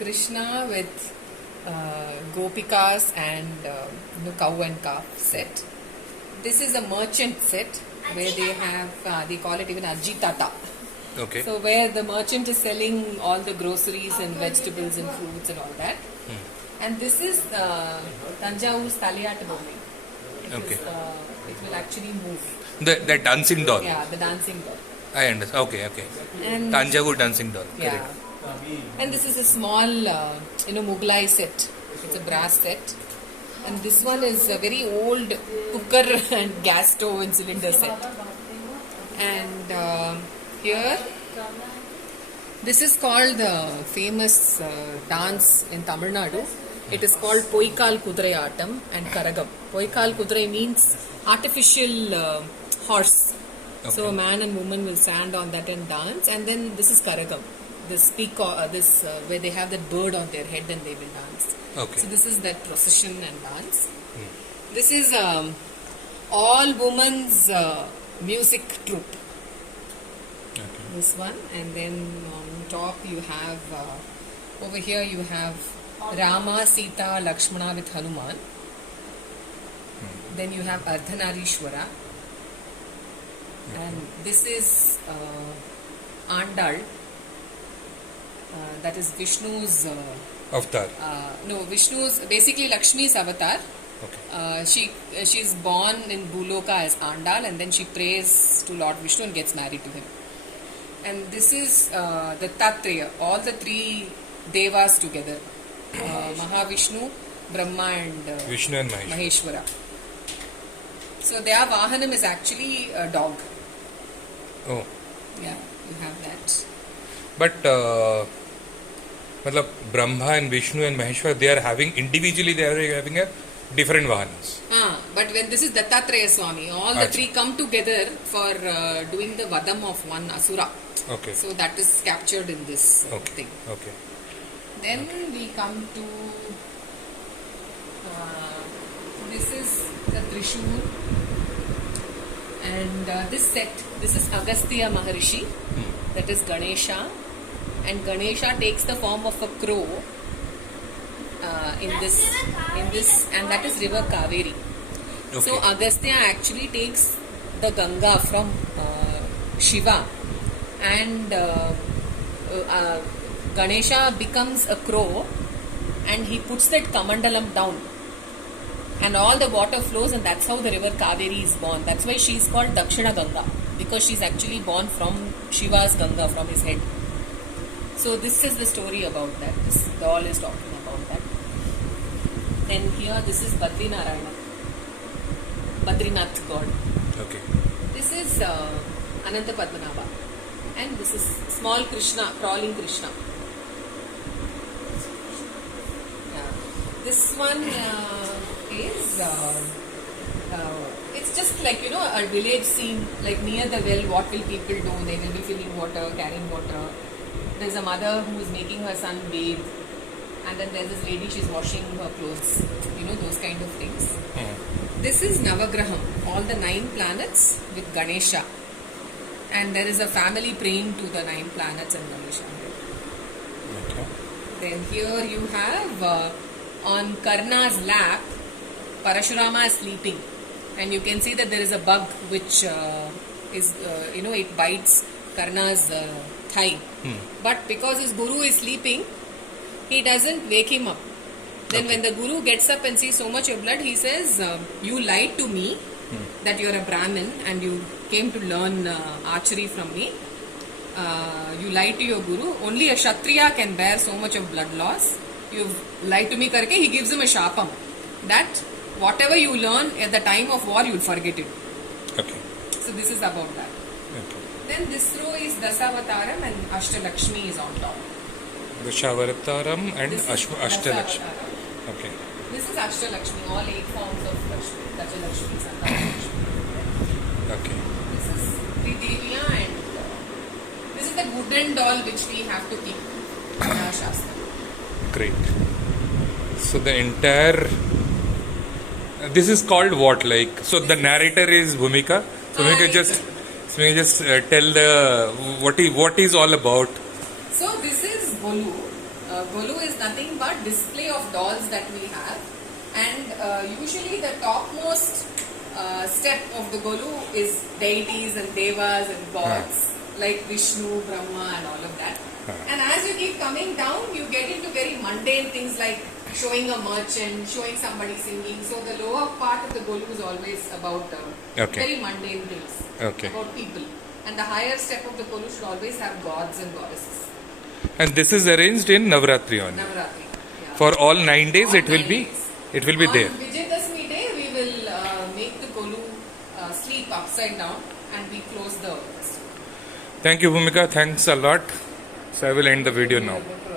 Krishna with Gopikas and cow and calf set. This is a merchant set where they have, they call it even Ajitata. Okay. So where the merchant is selling all the groceries and vegetables and fruits and all that. And this is Tanjavur's Taliyattu Bomme. Okay. It will actually move. The dancing doll. Yeah, the dancing doll. I understand. Okay. And Tanjavur dancing doll. yeah. Correct. And this is a small, Mughlai set. It's a brass set. And this one is a very old cooker and gas stove and cylinder set. And here, this is called the famous dance in Tamil Nadu. It is called Poikal Kudrai Atam and Karagam. Poikal Kudrai means artificial horse. Okay. So a man and woman will stand on that and dance. And then this is Karagam. This peacock, where they have that bird on their head and they will dance. Okay. So this is that procession and dance. This is all women's music troupe. Okay. This one, and then on top you have over here you have Rama, Sita, Lakshmana with Hanuman. Then you have Ardhanarishwara, and this is Andal. That is Vishnu's Avatar. Vishnu's basically Lakshmi's avatar. Okay. She's born in Bhuloka as Andal, and then she prays to Lord Vishnu and gets married to him. And this is the Tattreya, all the three devas together, Mahavishnu, Brahma and Vishnu and Mahesh. Maheshwara. So their Vahanam is actually a dog. Oh. Yeah, you have that. But Brahma and Vishnu and Maheshwar, they are having a different vahanas. But when this is Dattatreya Swami, all the three come together for doing the vadam of one asura. Okay. So that is captured in this thing. Okay. Then we come to this is the Trishul, and this is Agastya Maharishi, that is Ganesha, and Ganesha takes the form of a crow in this, and that is river Kaveri. Okay. So Agastya actually takes the Ganga from Shiva, and Ganesha becomes a crow, and he puts that Kamandalam down, and all the water flows, and that's how the river Kaveri is born. That's why she is called Dakshina Ganga, because she's actually born from Shiva's Ganga, from his head. So this is the story about that. This doll is talking about that. Then here, this is Badrinarayana, Badrinath god. Okay. This is Ananta Padmanabha, and this is small Krishna, crawling Krishna. Yeah. This one is it's just like a village scene, like near the well. What will people do? They will be filling water, carrying water. There's a mother who is making her son bathe, and then there's this lady, she's washing her clothes. Those kind of things. This is Navagraham, all the 9 planets with Ganesha. And there is a family praying to the 9 planets and Ganesha. Okay. Then here you have on Karna's lap, Parashurama is sleeping. And you can see that there is a bug which is, it bites Karna's thigh. But because his guru is sleeping, he doesn't wake him up. Then when the guru gets up and sees so much of blood, he says, you lied to me that you're a Brahmin and you came to learn archery from me. You lied to your guru. Only a Kshatriya can bear so much of blood loss. You've lied to me karke. He gives him a shapam. That whatever you learn at the time of war, you'll forget it. Okay. So this is about that. Okay. Then this row is Dasavataram and Ashtalakshmi is on top. Dashavataram and This is Ashtalakshmi. Dasavataram. Okay. This is Ashtalakshmi, all 8 forms of Lakshmi, Dajalakshmi, Santalakshmi. Okay. This is Trideviya, and this is the wooden doll which we have to keep in our Shastra. Great. So the entire... this is called what? So the narrator is Bhumika. So Bhumika just tell what is all about. So this is Bolu. Golu is nothing but display of dolls that we have, and usually the topmost step of the Golu is deities and devas and gods like Vishnu, Brahma and all of that. And as you keep coming down, you get into very mundane things like showing a merchant, showing somebody singing. So the lower part of the Golu is always about very mundane things, about people. And the higher step of the Golu should always have gods and goddesses. And this is arranged in Navratri only. Navaratri. Yeah. For all 9 days, All it will 9 be. days. It will be On there. Vijayadashmi day, we will make the Golu sleep upside down and we close the festival. Thank you, Bhumika. Thanks a lot. So I will end the video now.